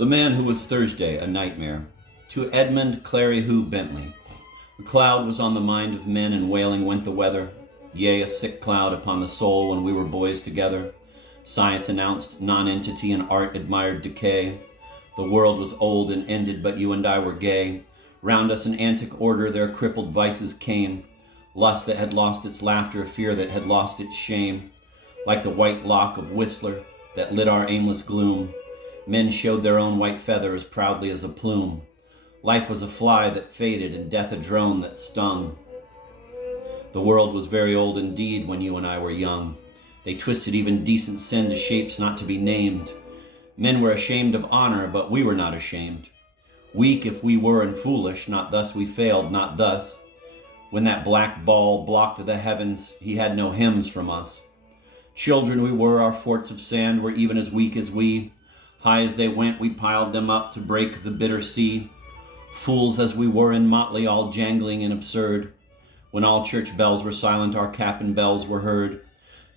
The man who was Thursday, a nightmare. To Edmund Claryhoo Bentley. A cloud was on the mind of men, and wailing went the weather. Yea, a sick cloud upon the soul when we were boys together. Science announced nonentity and art admired decay. The world was old and ended, but you and I were gay. Round us in antic order their crippled vices came. Lust that had lost its laughter, fear that had lost its shame. Like the white lock of Whistler that lit our aimless gloom, men showed their own white feather as proudly as a plume. Life was a fly that faded and death a drone that stung. The world was very old indeed when you and I were young. They twisted even decent sin to shapes not to be named. Men were ashamed of honor, but we were not ashamed. Weak if we were and foolish, not thus we failed, not thus. When that black ball blocked the heavens, he had no hymns from us. Children we were, our forts of sand were even as weak as we. High as they went, we piled them up to break the bitter sea. Fools as we were in motley, all jangling and absurd. When all church bells were silent, our cap and bells were heard.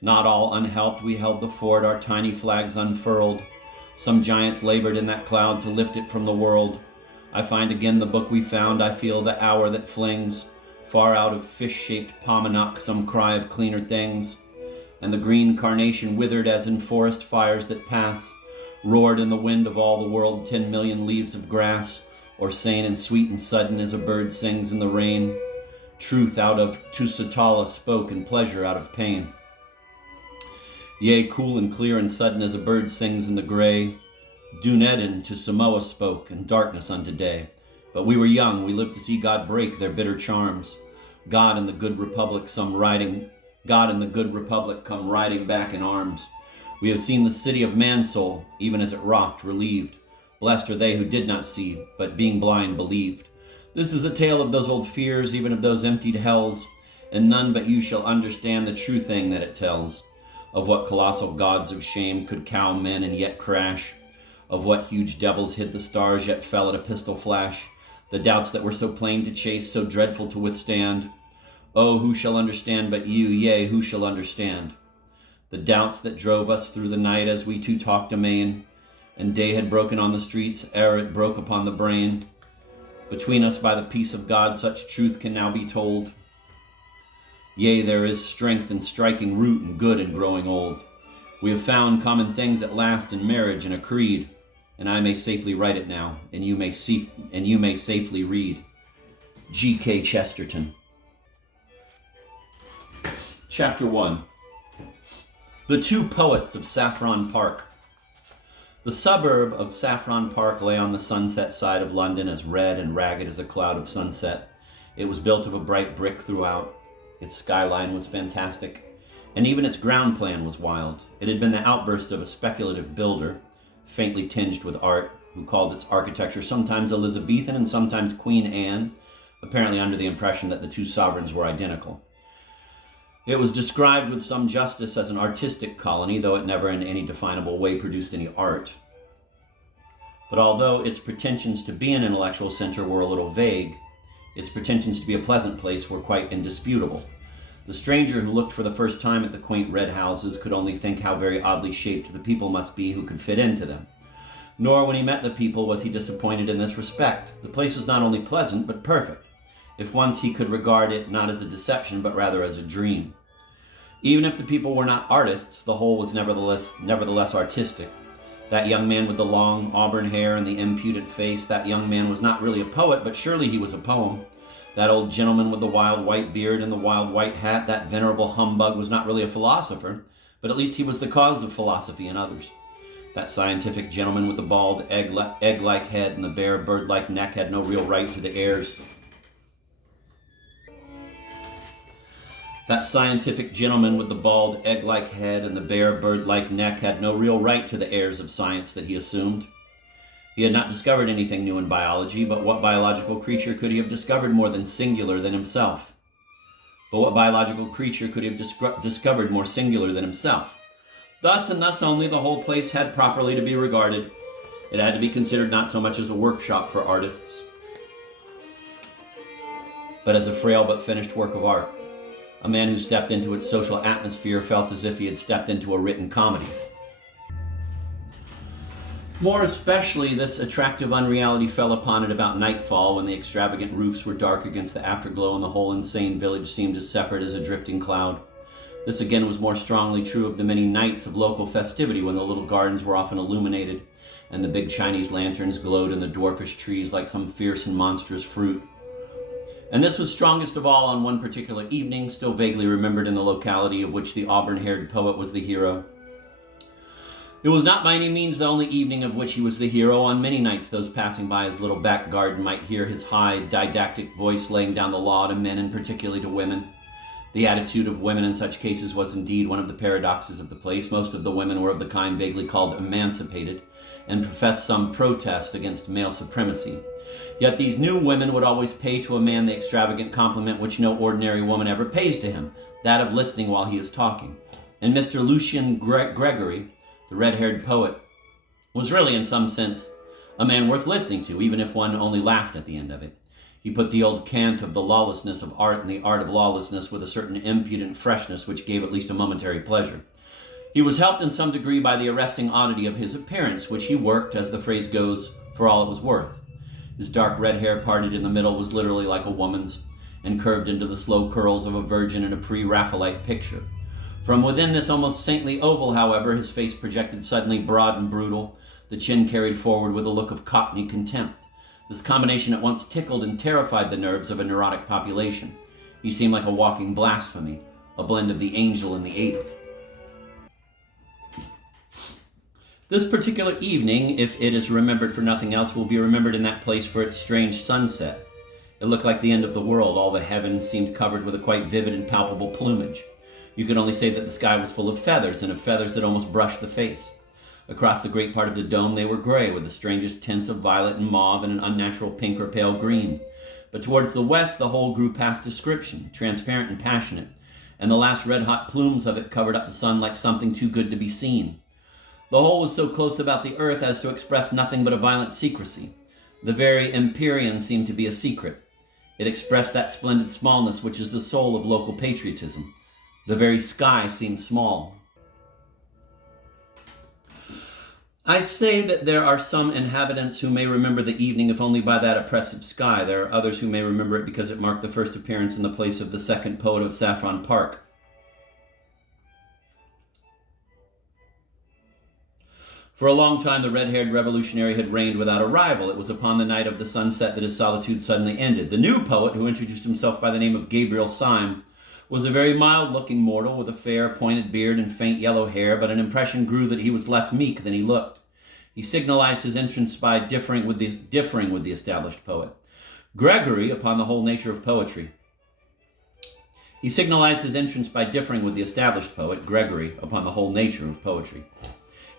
Not all unhelped, we held the fort, our tiny flags unfurled. Some giants labored in that cloud to lift it from the world. I find again the book we found, I feel the hour that flings far out of fish-shaped Paumanok some cry of cleaner things. And the green carnation withered as in forest fires that pass, roared in the wind of all the world 10 million leaves of grass, or sane and sweet and sudden as a bird sings in the rain. Truth out of Tusitala spoke, and pleasure out of pain. Yea, cool and clear and sudden as a bird sings in the gray. Dunedin to Samoa spoke, and darkness unto day. But we were young, we lived to see God break their bitter charms. God and the good republic come riding back in arms. We have seen the city of Mansoul, even as it rocked, relieved. Blessed are they who did not see, but being blind believed. This is a tale of those old fears, even of those emptied hells, and none but you shall understand the true thing that it tells. Of what colossal gods of shame could cow men and yet crash. Of what huge devils hid the stars yet fell at a pistol flash. The doubts that were so plain to chase, so dreadful to withstand. Oh, who shall understand but you, yea, who shall understand? The doubts that drove us through the night as we two talked amain, and day had broken on the streets ere it broke upon the brain. Between us by the peace of God such truth can now be told. Yea, there is strength in striking root and good in growing old. We have found common things at last in marriage and a creed, and I may safely write it now, and you may safely read. G.K. Chesterton. Chapter 1. The Two Poets of Saffron Park. The suburb of Saffron Park lay on the sunset side of London, as red and ragged as a cloud of sunset. It was built of a bright brick throughout. Its skyline was fantastic, and even its ground plan was wild. It had been the outburst of a speculative builder, faintly tinged with art, who called its architecture sometimes Elizabethan and sometimes Queen Anne, apparently under the impression that the two sovereigns were identical. It was described with some justice as an artistic colony, though it never in any definable way produced any art. But although its pretensions to be an intellectual center were a little vague, its pretensions to be a pleasant place were quite indisputable. The stranger who looked for the first time at the quaint red houses could only think how very oddly shaped the people must be who could fit into them. Nor when he met the people was he disappointed in this respect. The place was not only pleasant, but perfect, if once he could regard it not as a deception, but rather as a dream. Even if the people were not artists, the whole was nevertheless artistic. That young man with the long auburn hair and the impudent face, that young man was not really a poet, but surely he was a poem. That old gentleman with the wild white beard and the wild white hat, that venerable humbug, was not really a philosopher, but at least he was the cause of philosophy in others. That scientific gentleman with the bald egg-like head and the bare bird-like neck had no real right to the airs. That scientific gentleman with the bald egg-like head and the bare bird-like neck had no real right to the airs of science that he assumed. He had not discovered anything new in biology, but what biological creature could he have discovered more than singular than himself? But what biological creature could he have discovered more singular than himself? Thus and thus only the whole place had properly to be regarded. It had to be considered not so much as a workshop for artists, but as a frail but finished work of art. A man who stepped into its social atmosphere felt as if he had stepped into a written comedy. More especially, this attractive unreality fell upon it about nightfall, when the extravagant roofs were dark against the afterglow and the whole insane village seemed as separate as a drifting cloud. This again was more strongly true of the many nights of local festivity when the little gardens were often illuminated, and the big Chinese lanterns glowed in the dwarfish trees like some fierce and monstrous fruit. And this was strongest of all on one particular evening, still vaguely remembered in the locality of which the auburn-haired poet was the hero. It was not by any means the only evening of which he was the hero. On many nights those passing by his little back garden might hear his high, didactic voice laying down the law to men and particularly to women. The attitude of women in such cases was indeed one of the paradoxes of the place. Most of the women were of the kind vaguely called emancipated, and professed some protest against male supremacy. Yet these new women would always pay to a man the extravagant compliment which no ordinary woman ever pays to him, that of listening while he is talking. And Mr. Lucian Gregory, the red-haired poet, was really, in some sense, a man worth listening to, even if one only laughed at the end of it. He put the old cant of the lawlessness of art and the art of lawlessness with a certain impudent freshness which gave at least a momentary pleasure. He was helped in some degree by the arresting oddity of his appearance, which he worked, as the phrase goes, for all it was worth. His dark red hair parted in the middle was literally like a woman's, and curved into the slow curls of a virgin in a pre-Raphaelite picture. From within this almost saintly oval, however, his face projected suddenly broad and brutal, the chin carried forward with a look of cockney contempt. This combination at once tickled and terrified the nerves of a neurotic population. He seemed like a walking blasphemy, a blend of the angel and the ape. This particular evening, if it is remembered for nothing else, will be remembered in that place for its strange sunset. It looked like the end of the world. All the heavens seemed covered with a quite vivid and palpable plumage. You could only say that the sky was full of feathers, and of feathers that almost brushed the face. Across the great part of the dome they were gray, with the strangest tints of violet and mauve and an unnatural pink or pale green. But towards the west the whole grew past description, transparent and passionate, and the last red-hot plumes of it covered up the sun like something too good to be seen. The whole was so close about the earth as to express nothing but a violent secrecy. The very empyrean seemed to be a secret. It expressed that splendid smallness which is the soul of local patriotism. The very sky seemed small. I say that there are some inhabitants who may remember the evening if only by that oppressive sky. There are others who may remember it because it marked the first appearance in the place of the second poet of Saffron Park. For a long time the red-haired revolutionary had reigned without a rival. It was upon the night of the sunset that his solitude suddenly ended. The new poet, who introduced himself by the name of Gabriel Syme, was a very mild-looking mortal with a fair, pointed beard and faint yellow hair, but an impression grew that he was less meek than he looked. He signalized his entrance by differing with the established poet. Gregory, upon the whole nature of poetry. He signalized his entrance by differing with the established poet, Gregory, upon the whole nature of poetry.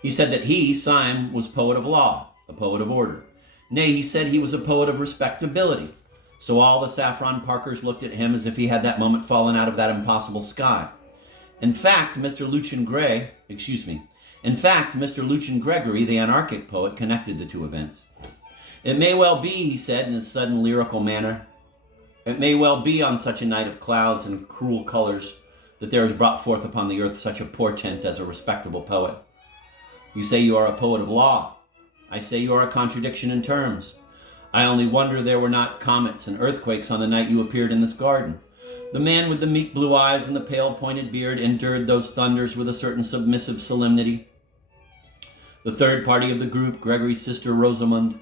He said that he, Syme, was poet of law, a poet of order. Nay, he said he was a poet of respectability. So all the Saffron Parkers looked at him as if he had that moment fallen out of that impossible sky. In fact, Mr. Lucian Gregory, the anarchic poet, connected the two events. It may well be, he said in his sudden lyrical manner, it may well be on such a night of clouds and cruel colors that there is brought forth upon the earth such a portent as a respectable poet. You say you are a poet of law. I say you are a contradiction in terms. I only wonder there were not comets and earthquakes on the night you appeared in this garden. The man with the meek blue eyes and the pale pointed beard endured those thunders with a certain submissive solemnity. The third party of the group, Gregory's sister Rosamund,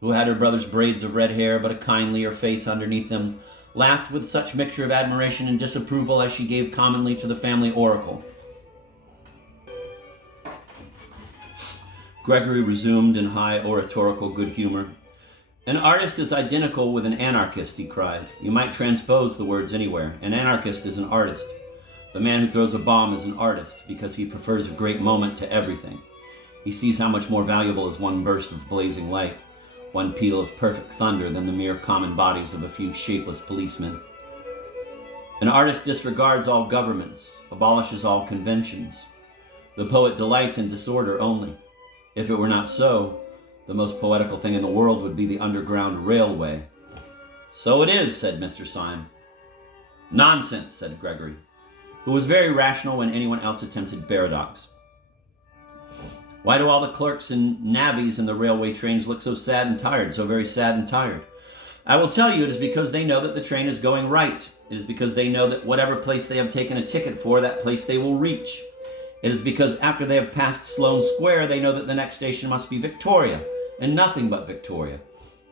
who had her brother's braids of red hair but a kindlier face underneath them, laughed with such mixture of admiration and disapproval as she gave commonly to the family oracle. Gregory resumed in high oratorical good humor. An artist is identical with an anarchist, he cried. You might transpose the words anywhere. An anarchist is an artist. The man who throws a bomb is an artist because he prefers a great moment to everything. He sees how much more valuable is one burst of blazing light, one peal of perfect thunder than the mere common bodies of a few shapeless policemen. An artist disregards all governments, abolishes all conventions. The poet delights in disorder only. If it were not so, the most poetical thing in the world would be the Underground Railway. So it is, said Mr. Syme. Nonsense, said Gregory, who was very rational when anyone else attempted paradox. Why do all the clerks and navvies in the railway trains look so sad and tired, so very sad and tired? I will tell you, it is because they know that the train is going right. It is because they know that whatever place they have taken a ticket for, that place they will reach. It is because after they have passed Sloane Square, they know that the next station must be Victoria, and nothing but Victoria.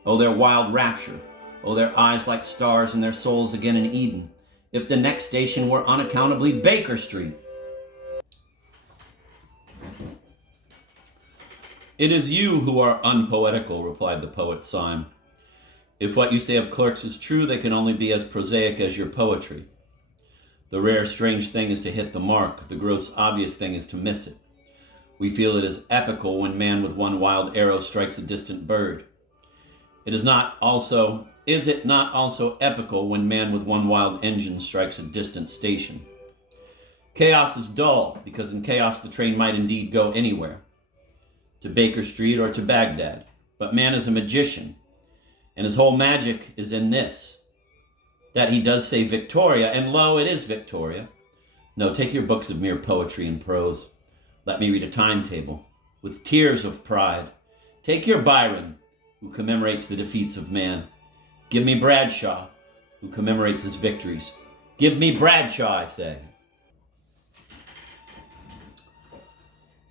Oh, their wild rapture. Oh, their eyes like stars and their souls again in Eden. If the next station were unaccountably Baker Street. It is you who are unpoetical, replied the poet Syme. If what you say of clerks is true, they can only be as prosaic as your poetry. The rare, strange thing is to hit the mark. The gross, obvious thing is to miss it. We feel it is epical when man with one wild arrow strikes a distant bird. Is it not also epical when man with one wild engine strikes a distant station? Chaos is dull, because in chaos the train might indeed go anywhere, to Baker Street or to Baghdad. But man is a magician, and his whole magic is in this, that he does say Victoria, and lo, it is Victoria. No, take your books of mere poetry and prose. Let me read a timetable, with tears of pride. Take your Byron, who commemorates the defeats of man. Give me Bradshaw, who commemorates his victories. Give me Bradshaw, I say.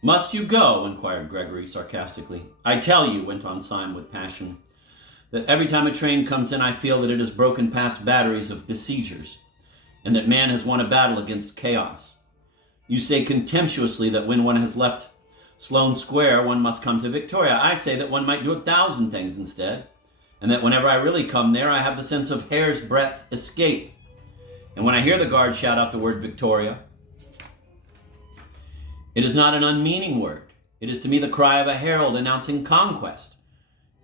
Must you go? Inquired Gregory sarcastically. I tell you, went on Syme with passion, that every time a train comes in, I feel that it has broken past batteries of besiegers, and that man has won a battle against chaos. You say contemptuously that when one has left Sloane Square, one must come to Victoria. I say that one might do 1,000 things instead, and that whenever I really come there, I have the sense of hair's breadth escape. And when I hear the guard shout out the word Victoria, it is not an unmeaning word. It is to me the cry of a herald announcing conquest.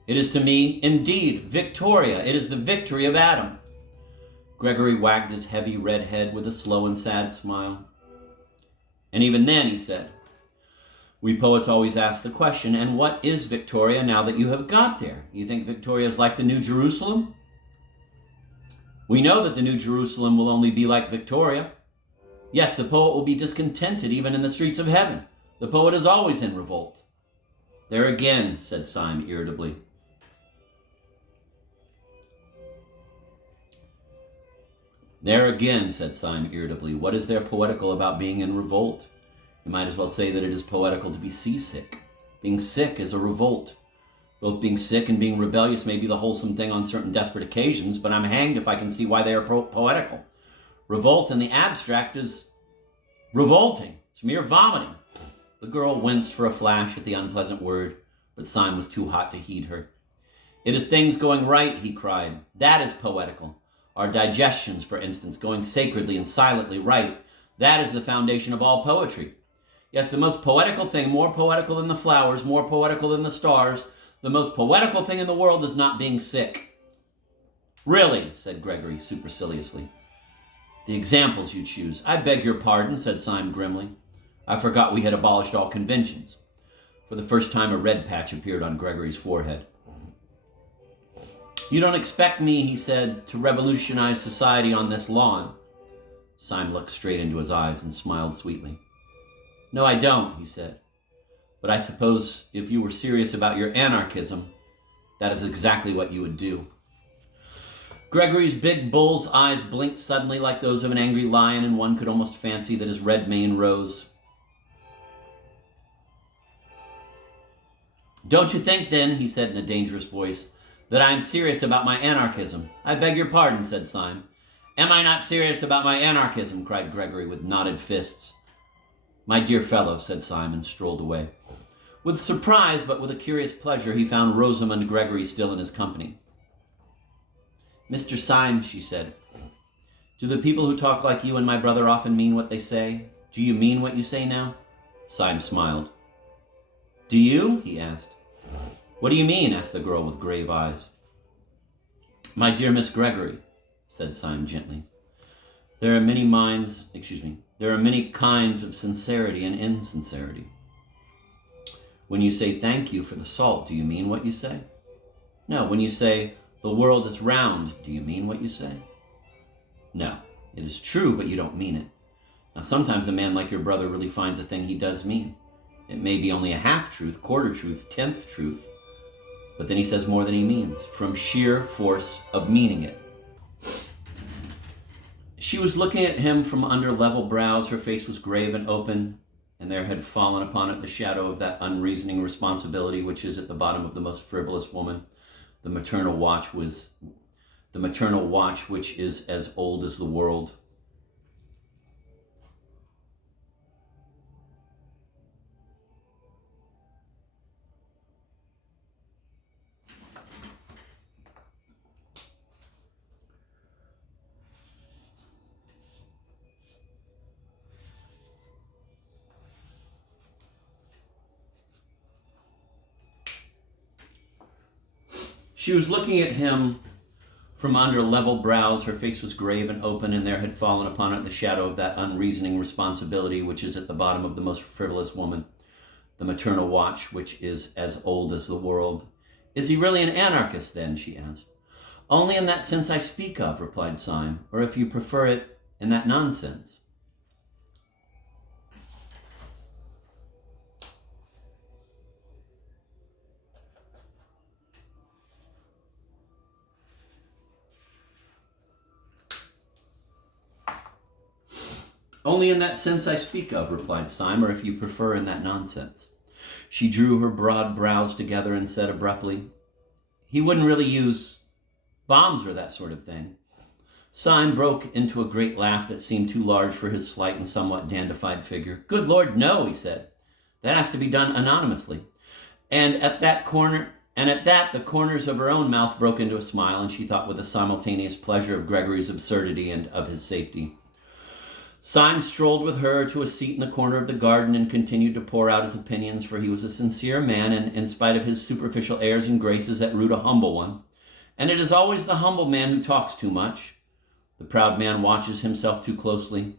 It is to me, indeed, Victoria. It is the victory of Adam. Gregory wagged his heavy red head with a slow and sad smile. And even then, he said, we poets always ask the question, and what is Victoria now that you have got there? You think Victoria is like the New Jerusalem? We know that the New Jerusalem will only be like Victoria. Yes, the poet will be discontented even in the streets of heaven. The poet is always in revolt. There again, said Syme irritably. There again, said Syme irritably. What is there poetical about being in revolt? You might as well say that it is poetical to be seasick. Being sick is a revolt. Both being sick and being rebellious may be the wholesome thing on certain desperate occasions, but I'm hanged if I can see why they are poetical. Revolt in the abstract is revolting. It's mere vomiting. The girl winced for a flash at the unpleasant word, but Syme was too hot to heed her. It is things going right, he cried. That is poetical. Our digestions, for instance, going sacredly and silently right. That is the foundation of all poetry. Yes, the most poetical thing, more poetical than the flowers, more poetical than the stars, the most poetical thing in the world is not being sick. Really, said Gregory superciliously. The examples you choose. I beg your pardon, said Syme grimly. I forgot we had abolished all conventions. For the first time, a red patch appeared on Gregory's forehead. You don't expect me, he said, to revolutionize society on this lawn. Syme looked straight into his eyes and smiled sweetly. No, I don't, he said. But I suppose if you were serious about your anarchism, that is exactly what you would do. Gregory's big bull's eyes blinked suddenly like those of an angry lion, and one could almost fancy that his red mane rose. Don't you think, then, he said in a dangerous voice, that I am serious about my anarchism? I beg your pardon, said Syme. Am I not serious about my anarchism? Cried Gregory with knotted fists. My dear fellow, said Syme, and strolled away. With surprise, but with a curious pleasure, he found Rosamund Gregory still in his company. Mr. Syme, she said, do the people who talk like you and my brother often mean what they say? Do you mean what you say now? Syme smiled. Do you? He asked. What do you mean? Asked the girl with grave eyes. My dear Miss Gregory, said Syme gently, there are many kinds of sincerity and insincerity. When you say thank you for the salt, do you mean what you say? No, when you say the world is round, do you mean what you say? No, it is true, but you don't mean it. Now, sometimes a man like your brother really finds a thing he does mean. It may be only a half-truth, quarter-truth, tenth truth, but then he says more than he means, from sheer force of meaning it. She was looking at him from under level brows. Her face was grave and open, and there had fallen upon it the shadow of that unreasoning responsibility which is at the bottom of the most frivolous woman. The maternal watch which is as old as the world. She was looking at him from under level brows. Her face was grave and open, and there had fallen upon it the shadow of that unreasoning responsibility which is at the bottom of the most frivolous woman. The maternal watch which is as old as the world. Is he really an anarchist then? She asked. Only in that sense I speak of, replied Syme, or if you prefer it, in that nonsense. Only in that sense I speak of, replied Syme, or if you prefer, in that nonsense. She drew her broad brows together and said abruptly, he wouldn't really use bombs or that sort of thing. Syme broke into a great laugh that seemed too large for his slight and somewhat dandified figure. Good Lord, no, he said. That has to be done anonymously. And at that, the corners of her own mouth broke into a smile, and she thought with a simultaneous pleasure of Gregory's absurdity and of his safety. Syme strolled with her to a seat in the corner of the garden and continued to pour out his opinions, for he was a sincere man, and in spite of his superficial airs and graces, at root a humble one. And it is always the humble man who talks too much. The proud man watches himself too closely.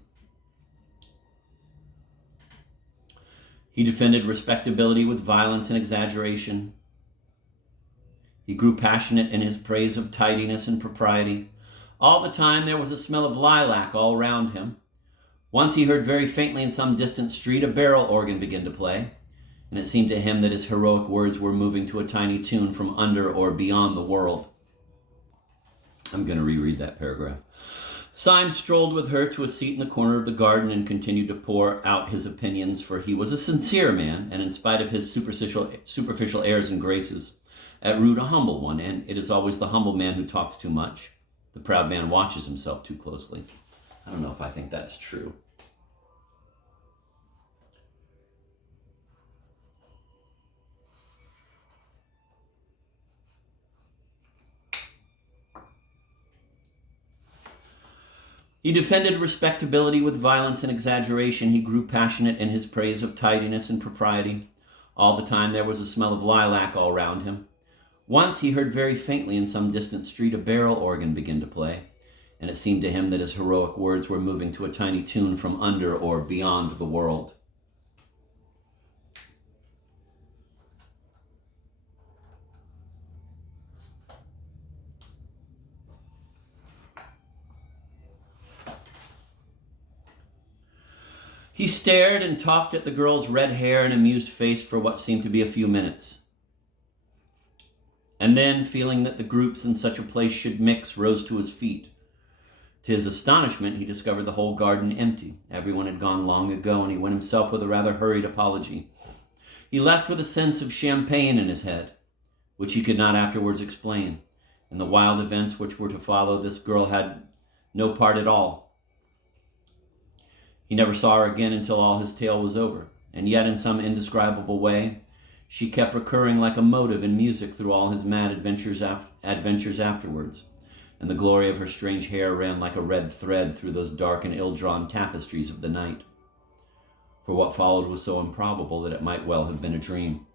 He defended respectability with violence and exaggeration. He grew passionate in his praise of tidiness and propriety. All the time there was a smell of lilac all round him. Once he heard very faintly in some distant street a barrel organ begin to play, and it seemed to him that his heroic words were moving to a tiny tune from under or beyond the world. I'm going to reread that paragraph. Syme strolled with her to a seat in the corner of the garden and continued to pour out his opinions, for he was a sincere man, and in spite of his superficial airs and graces, at root a humble one, and it is always the humble man who talks too much. The proud man watches himself too closely. I don't know if I think that's true. He defended respectability with violence and exaggeration. He grew passionate in his praise of tidiness and propriety. All the time there was a smell of lilac all round him. Once he heard very faintly in some distant street a barrel organ begin to play, and it seemed to him that his heroic words were moving to a tiny tune from under or beyond the world. He stared and talked at the girl's red hair and amused face for what seemed to be a few minutes. And then, feeling that the groups in such a place should mix, rose to his feet. To his astonishment, he discovered the whole garden empty. Everyone had gone long ago, and he went himself with a rather hurried apology. He left with a sense of champagne in his head, which he could not afterwards explain. In the wild events which were to follow, this girl had no part at all. He never saw her again until all his tale was over, and yet in some indescribable way, she kept recurring like a motive in music through all his mad adventures afterwards. And the glory of her strange hair ran like a red thread through those dark and ill-drawn tapestries of the night. For what followed was so improbable that it might well have been a dream.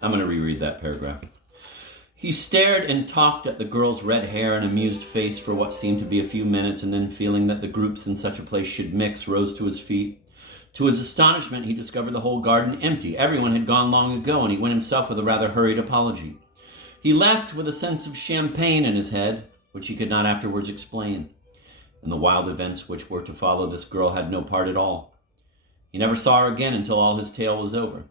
I'm going to reread that paragraph. He stared and talked at the girl's red hair and amused face for what seemed to be a few minutes, and then, feeling that the groups in such a place should mix, rose to his feet. To his astonishment, he discovered the whole garden empty. Everyone had gone long ago, and he went himself with a rather hurried apology. He left with a sense of champagne in his head, which he could not afterwards explain. In the wild events which were to follow, this girl had no part at all. He never saw her again until all his tale was over.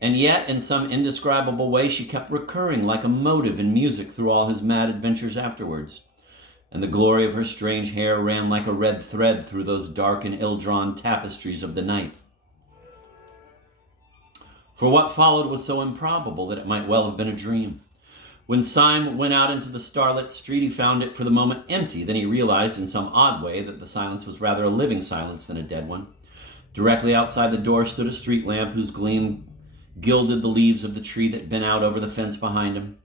And yet, in some indescribable way, she kept recurring like a motive in music through all his mad adventures afterwards. And the glory of her strange hair ran like a red thread through those dark and ill-drawn tapestries of the night. For what followed was so improbable that it might well have been a dream. When Syme went out into the starlit street, he found it for the moment empty. Then he realized in some odd way that the silence was rather a living silence than a dead one. Directly outside the door stood a street lamp whose gleam gilded the leaves of the tree that bent out over the fence behind him.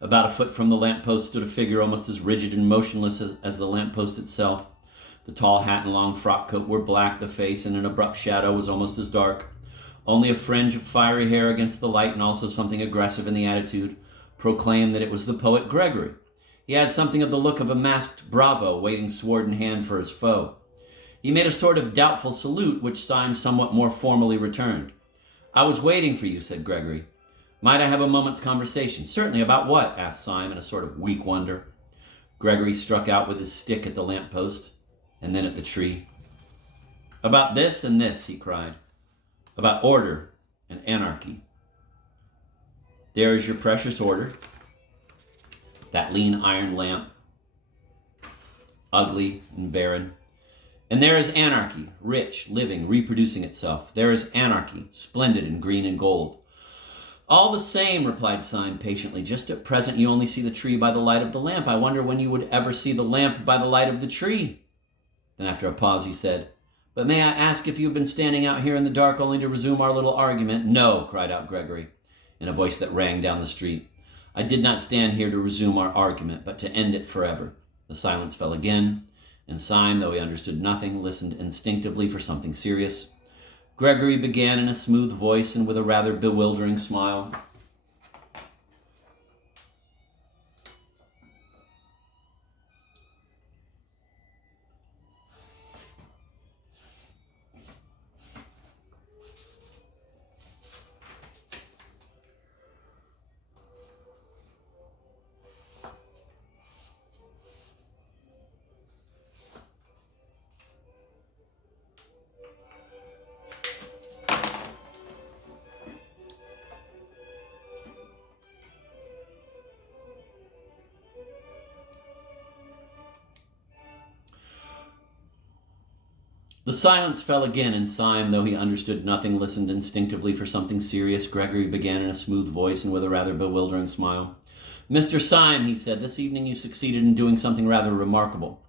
About a foot from the lamppost stood a figure almost as rigid and motionless as the lamppost itself. The tall hat and long frock coat were black, the face in an abrupt shadow was almost as dark. Only a fringe of fiery hair against the light, and also something aggressive in the attitude, proclaimed that it was the poet Gregory. He had something of the look of a masked bravo waiting sword in hand for his foe. He made a sort of doubtful salute, which Syme somewhat more formally returned. "I was waiting for you," said Gregory. "Might I have a moment's conversation?" "Certainly. About what?" asked Syme in a sort of weak wonder. Gregory struck out with his stick at the lamppost, and then at the tree. "About this and this," he cried. "About order and anarchy. There is your precious order, that lean iron lamp, ugly and barren. And there is anarchy, rich, living, reproducing itself. There is anarchy, splendid in green and gold." "All the same," replied Syme patiently, "just at present you only see the tree by the light of the lamp. I wonder when you would ever see the lamp by the light of the tree." Then after a pause he said, "But may I ask if you have been standing out here in the dark only to resume our little argument?" "No," cried out Gregory, in a voice that rang down the street. "I did not stand here to resume our argument, but to end it forever." The silence fell again, and Syme, though he understood nothing, listened instinctively for something serious. Gregory began in a smooth voice and with a rather bewildering smile. The silence fell again, and Syme, though he understood nothing, listened instinctively for something serious. Gregory began in a smooth voice and with a rather bewildering smile. "Mr. Syme," he said, "this evening you succeeded in doing something rather remarkable.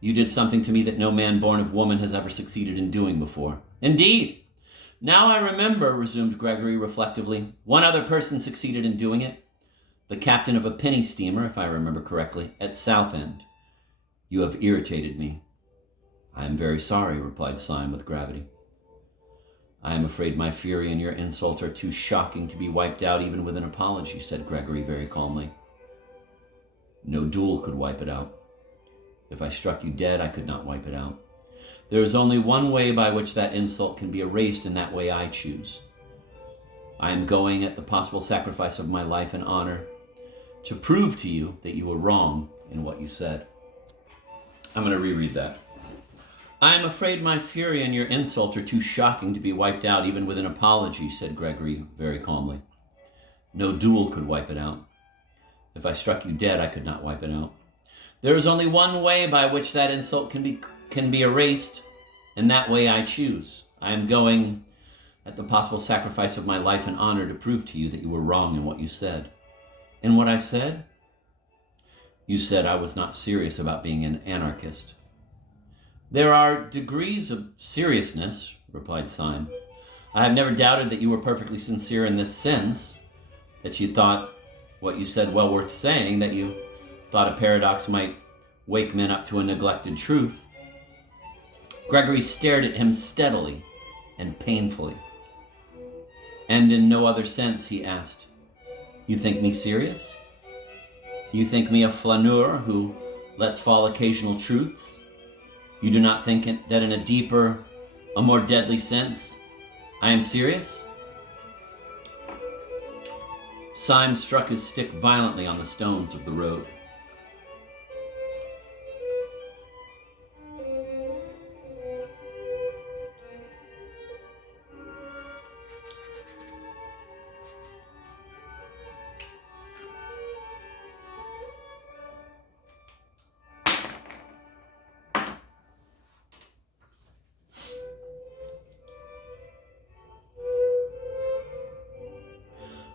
You did something to me that no man born of woman has ever succeeded in doing before." "Indeed?" "Now I remember," resumed Gregory reflectively. "One other person succeeded in doing it. The captain of a penny steamer, if I remember correctly, at Southend. You have irritated me." "I am very sorry," replied Syme with gravity. "I am afraid my fury and your insult are too shocking to be wiped out even with an apology," said Gregory very calmly. "No duel could wipe it out. If I struck you dead, I could not wipe it out. There is only one way by which that insult can be erased, and that way I choose. I am going, at the possible sacrifice of my life and honor, to prove to you that you were wrong in what you said." I'm going to reread that. "I am afraid my fury and your insult are too shocking to be wiped out even with an apology," said Gregory very calmly. "No duel could wipe it out. If I struck you dead, I could not wipe it out. There is only one way by which that insult can be erased, and that way I choose. I am going, at the possible sacrifice of my life and honor, to prove to you that you were wrong in what you said." "In what I said?" "You said I was not serious about being an anarchist." "There are degrees of seriousness," replied Syme. "I have never doubted that you were perfectly sincere in this sense, that you thought what you said well worth saying, that you thought a paradox might wake men up to a neglected truth." Gregory stared at him steadily and painfully. "And in no other sense?" he asked. "You think me serious? You think me a flaneur who lets fall occasional truths? You do not think that in a deeper, a more deadly sense, I am serious?" Syme struck his stick violently on the stones of the road.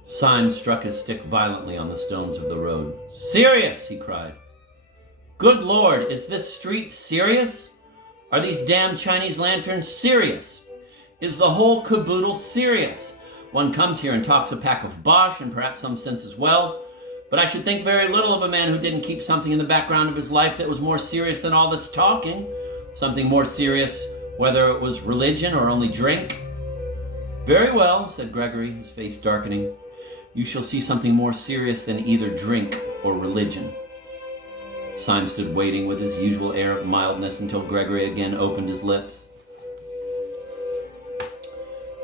Syme struck his stick violently on the stones of the road. "Serious!" he cried. "Good Lord, is this street serious? Are these damn Chinese lanterns serious? Is the whole caboodle serious? One comes here and talks a pack of bosh and perhaps some sense as well, but I should think very little of a man who didn't keep something in the background of his life that was more serious than all this talking. Something more serious, whether it was religion or only drink." "Very well," said Gregory, his face darkening. "You shall see something more serious than either drink or religion." Syme stood waiting with his usual air of mildness until Gregory again opened his lips.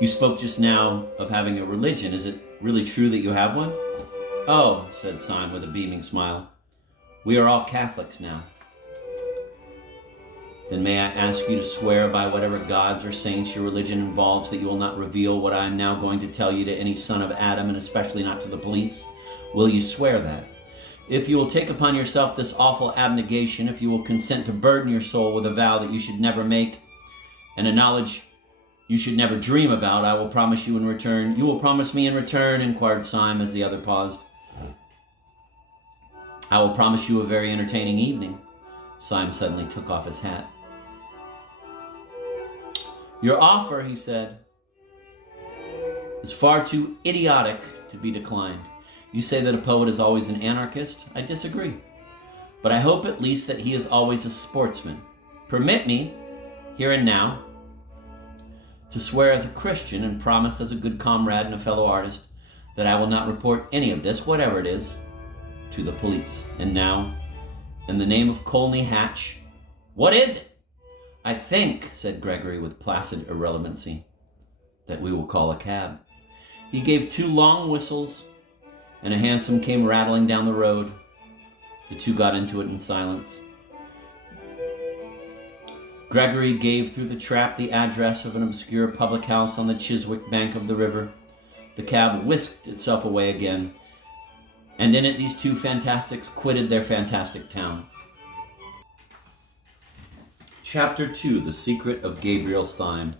"You spoke just now of having a religion. Is it really true that you have one?" "Oh," said Syme with a beaming smile, "we are all Catholics now." "Then may I ask you to swear by whatever gods or saints your religion involves that you will not reveal what I am now going to tell you to any son of Adam, and especially not to the police? Will you swear that? If you will take upon yourself this awful abnegation, if you will consent to burden your soul with a vow that you should never make, and a knowledge you should never dream about, I will promise you in return." "You will promise me in return?" inquired Syme as the other paused. "I will promise you a very entertaining evening." Syme suddenly took off his hat. "Your offer," he said, "is far too idiotic to be declined. You say that a poet is always an anarchist. I disagree. But I hope at least that he is always a sportsman. Permit me, here and now, to swear as a Christian and promise as a good comrade and a fellow artist that I will not report any of this, whatever it is, to the police. And now, in the name of Colney Hatch, what is it?" "I think," said Gregory with placid irrelevancy, "that we will call a cab." He gave 2 long whistles, and a hansom came rattling down the road. The two got into it in silence. Gregory gave through the trap the address of an obscure public house on the Chiswick bank of the river. The cab whisked itself away again, and in it these 2 fantastics quitted their fantastic town. Chapter 2: The Secret of Gabriel Syme.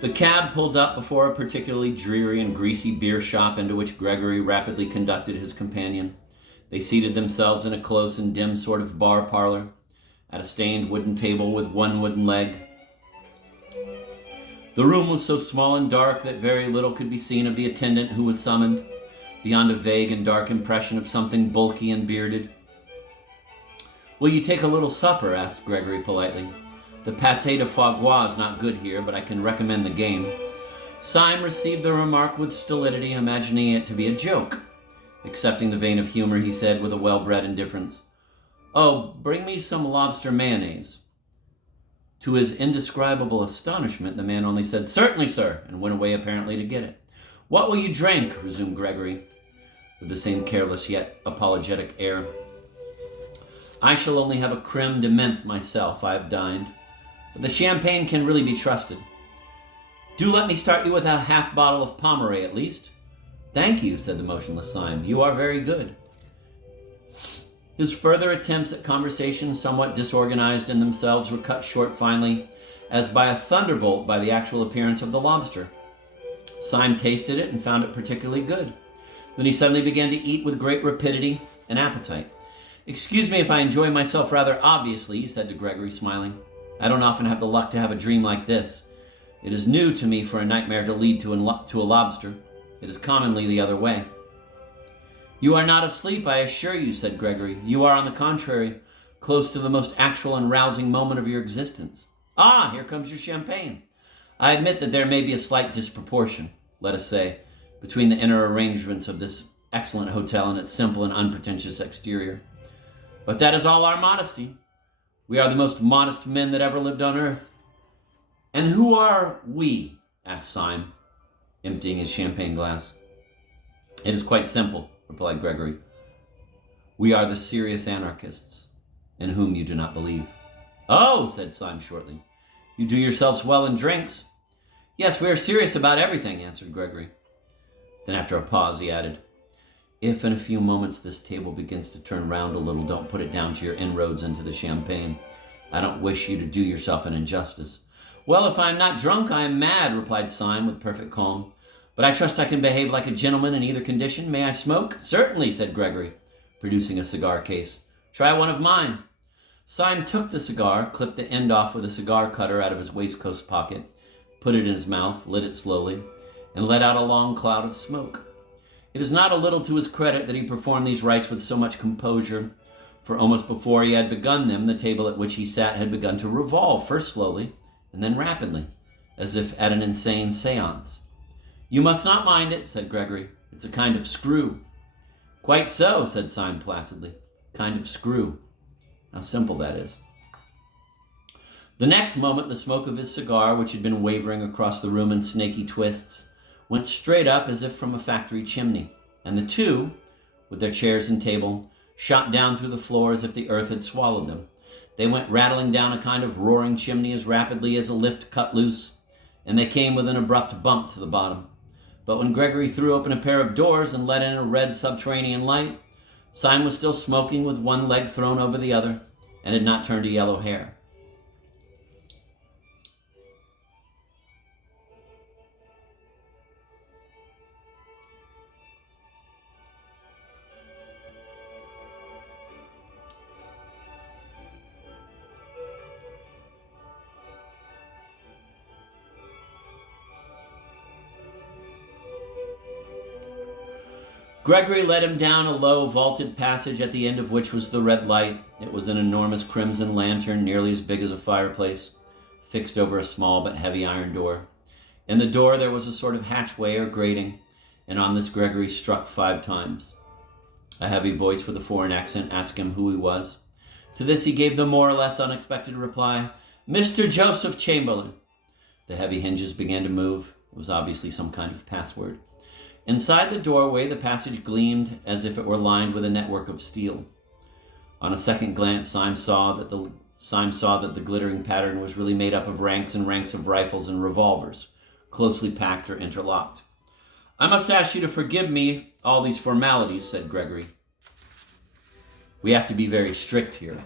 The cab pulled up before a particularly dreary and greasy beer shop into which Gregory rapidly conducted his companion. They seated themselves in a close and dim sort of bar parlor, at a stained wooden table with 1 wooden leg. The room was so small and dark that very little could be seen of the attendant who was summoned, beyond a vague and dark impression of something bulky and bearded. "Will you take a little supper?" asked Gregory politely. "The pâté de foie gras is not good here, but I can recommend the game." Syme received the remark with stolidity, imagining it to be a joke. Accepting the vein of humor, he said with a well-bred indifference, "Oh, bring me some lobster mayonnaise." To his indescribable astonishment, the man only said, "Certainly, sir," and went away apparently to get it. "What will you drink?" resumed Gregory, with the same careless yet apologetic air. "I shall only have a creme de menthe myself. I have dined. But the champagne can really be trusted." "Do let me start you with a half bottle of Pommery at least." "Thank you," said the motionless Syme. "You are very good." His further attempts at conversation, somewhat disorganized in themselves, were cut short finally, as by a thunderbolt, by the actual appearance of the lobster. Syme tasted it and found it particularly good. Then he suddenly began to eat with great rapidity and appetite. "Excuse me if I enjoy myself rather obviously," he said to Gregory, smiling. "I don't often have the luck to have a dream like this. It is new to me for a nightmare to lead to a lobster. It is commonly the other way." "You are not asleep, I assure you," said Gregory. "You are, on the contrary, close to the most actual and rousing moment of your existence. Ah, here comes your champagne. I admit that there may be a slight disproportion, let us say, between the inner arrangements of this excellent hotel and its simple and unpretentious exterior. But that is all our modesty. We are the most modest men that ever lived on earth." "And who are we?" asked Syme, emptying his champagne glass. "It is quite simple," replied Gregory. "We are the serious anarchists, in whom you do not believe." "Oh," said Syme shortly, "you do yourselves well in drinks." "Yes, we are serious about everything," answered Gregory. Then after a pause he added, "If in a few moments this table begins to turn round a little, don't put it down to your inroads into the champagne. I don't wish you to do yourself an injustice." "Well, if I am not drunk, I am mad," replied Syme with perfect calm. But I trust I can behave like a gentleman in either condition. May I smoke? Certainly, said Gregory, producing a cigar case. Try one of mine. Syme took the cigar, clipped the end off with a cigar cutter out of his waistcoat pocket, put it in his mouth, lit it slowly, and let out a long cloud of smoke. It is not a little to his credit that he performed these rites with so much composure, for almost before he had begun them, the table at which he sat had begun to revolve, first slowly, and then rapidly, as if at an insane seance. You must not mind it, said Gregory. It's a kind of screw. Quite so, said Syme placidly. Kind of screw. How simple that is. The next moment, the smoke of his cigar, which had been wavering across the room in snaky twists, went straight up as if from a factory chimney, and the two, with their chairs and table, shot down through the floor as if the earth had swallowed them. They went rattling down a kind of roaring chimney as rapidly as a lift cut loose, and they came with an abrupt bump to the bottom. But when Gregory threw open a pair of doors and let in a red subterranean light, Syme was still smoking with one leg thrown over the other and had not turned to yellow hair. Gregory led him down a low, vaulted passage at the end of which was the red light. It was an enormous crimson lantern, nearly as big as a fireplace, fixed over a small but heavy iron door. In the door there was a sort of hatchway or grating, and on this Gregory struck 5 times. A heavy voice with a foreign accent asked him who he was. To this he gave the more or less unexpected reply, Mr. Joseph Chamberlain. The heavy hinges began to move. It was obviously some kind of password. Inside the doorway, the passage gleamed as if it were lined with a network of steel. On a second glance, Syme saw that the glittering pattern was really made up of ranks and ranks of rifles and revolvers, closely packed or interlocked. I must ask you to forgive me all these formalities, said Gregory. We have to be very strict here.